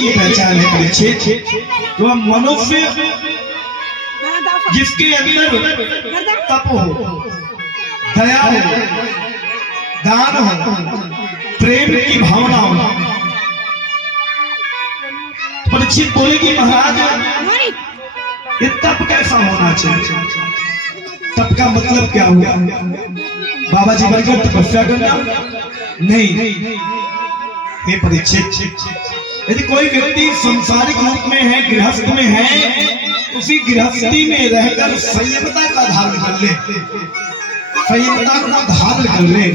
की पहचान है परीक्षित, वह मनुष्य जिसके अंदर तप हो, दया हो, दान हो, प्रेम की भावना हो। परीक्षित बोले कि महाराज ये तप कैसा होना चाहिए? तप का मतलब क्या हुआ? बाबा जी बनकर तपस्या करना नहीं। हे परीक्षित, यदि कोई व्यक्ति संसारिक रूप में है, गृहस्थ में है, उसी गृहस्थी में रहकर संयमता का धारण कर ले, संयमता का धारण कर ले,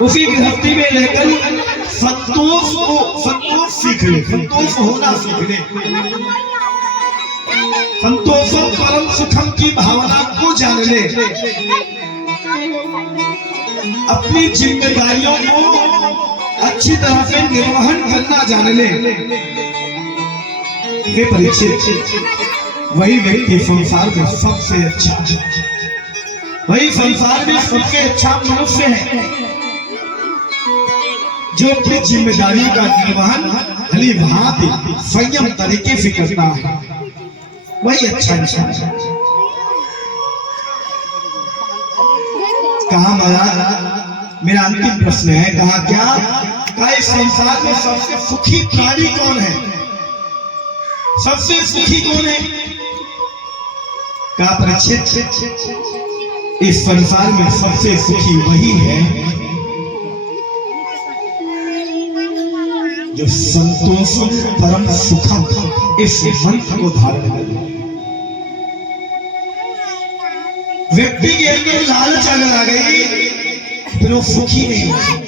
उसी गृहस्थी में रहकर संतोष सीख ले, संतोष होना सीख ले, संतोषम परम सुखम की भावना को जान ले, अपनी जिम्मेदारियों को अच्छी तरह से निर्वहन करना जान ले। हे परीक्षित, वही व्यक्ति संसार में सबसे अच्छा, वही संसार में सबसे अच्छा मनुष्य है जो अपनी जिम्मेदारियों का निर्वहन भली भांति संयम तरीके से करता है, वही अच्छा इंसान है। कहा महाराज, मेरा अंतिम प्रश्न है, कहा क्या इस संसार में सबसे सुखी प्राणी कौन है? सबसे सुखी कौन है? कहा परीक्षित, इस संसार में सबसे सुखी वही है जो संतोष परम सुखम इस मंत्र को धारण करे। व्यक्ति के अंदर लालच अगर आ गई फिर वो सुखी नहीं है।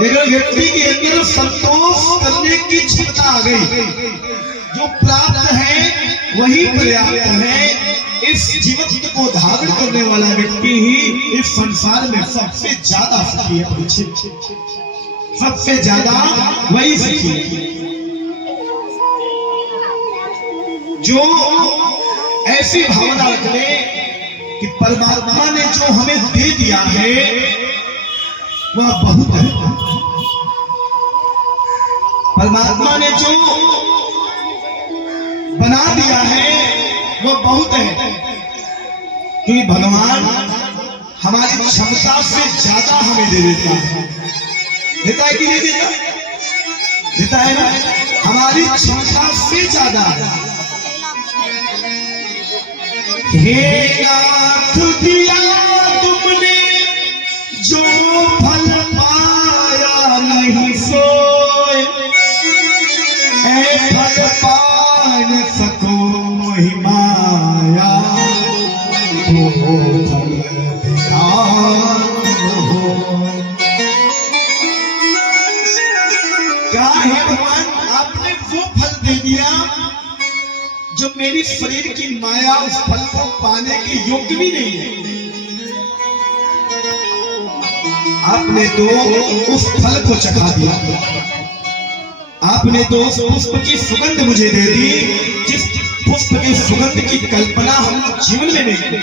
अगर व्यक्ति के अंदर संतोष करने की क्षमता आ गई, जो प्राप्त है वही पर्याप्त है, इस जीवन को धारण करने वाला व्यक्ति ही इस संसार में सबसे ज्यादा सुखी है। सबसे ज्यादा वही सुखी है जो ऐसी भावना रखे कि परमात्मा ने जो हमें दे दिया है वह बहुत है, परमात्मा ने जो बना दिया है वो बहुत है, क्योंकि भगवान हमारी क्षमता से ज्यादा हमें दे देता है। देता है कि नहीं देता? देता है ना, हमारी क्षमता से ज्यादा। हे नाथ दिया तुमने जो फल पाया नहीं सोए, ऐ फल पान सको मोहि माया, तो फल ध्यान हो। क्या है भगवान, आपने वो फल दे दिया जो मेरी शरीर की माया उस फल को पाने के योग्य भी नहीं है। आपने तो उस फल को चखा दिया, आपने तो उस पुष्प की सुगंध मुझे दे दी जिस पुष्प की सुगंध की कल्पना हम जीवन में नहीं करते।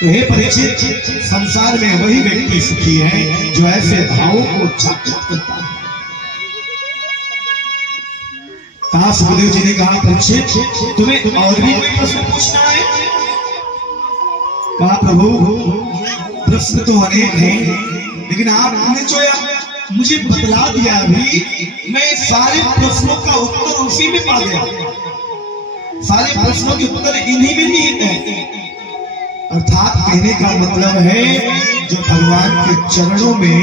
तो हे परीक्षित, संसार में वही व्यक्ति सुखी है जो ऐसे भावों को जागृत करता है। कहा सुखदेव जी ने कहा परीक्षित, तुम्हें और भी कोई प्रश्न पूछना है? कहा प्रभु प्रश्न तो अनेक हैं, लेकिन आपने जो मुझे बतला दिया अभी, मैं सारे प्रश्नों का उत्तर उसी में पा गया। सारे प्रश्नों के उत्तर इन्हीं में निहित है। अर्थात कहने का मतलब है जो भगवान के चरणों में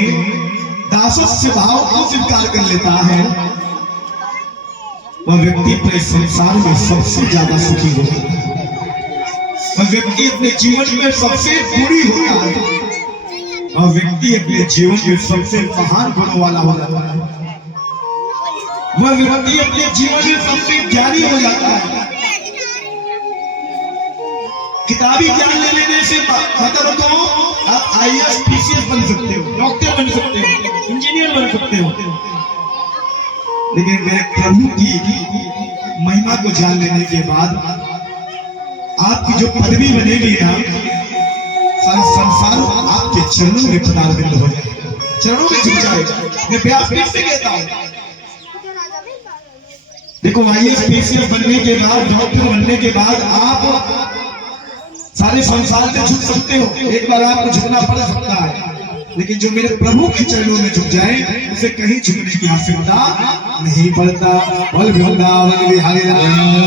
दासस्य भाव को स्वीकार कर लेता है वह व्यक्ति अपने संसार में सबसे ज्यादा सुखी होता है। वह व्यक्ति अपने जीवन में सबसे पूरी होता है। वह व्यक्ति अपने जीवन में सबसे महान गुणों वाला होता है। वह व्यक्ति अपने जीवन में सबसे ज्ञानी हो जाता है। किताबी ज्ञान ले लेने से मतलब तो आप IAS PCS बन सकते हो, डॉक्टर बन सकते हो, इंजीनियर बन सकते हो, लेकिन मेरे प्रभु की महिमा को जान लेने के बाद आपकी जो पदवी बनेगी ना आपके चरणों में पदार्पण हो जाए, चरणों में झुक जाए। मैं प्यास फिर से कहता हूँ, देखो आईएएस पीसीएस बनने के बाद, डॉक्टर बनने के बाद आप सारे संसार में झुक सकते हो, एक बार आपको झुकना पड़ सकता है, लेकिन जो मेरे प्रभु के चरणों में झुक जाए उसे कहीं झुकने की आवश्यकता नहीं पड़ता। बोल वृंदावन बिहारी लाल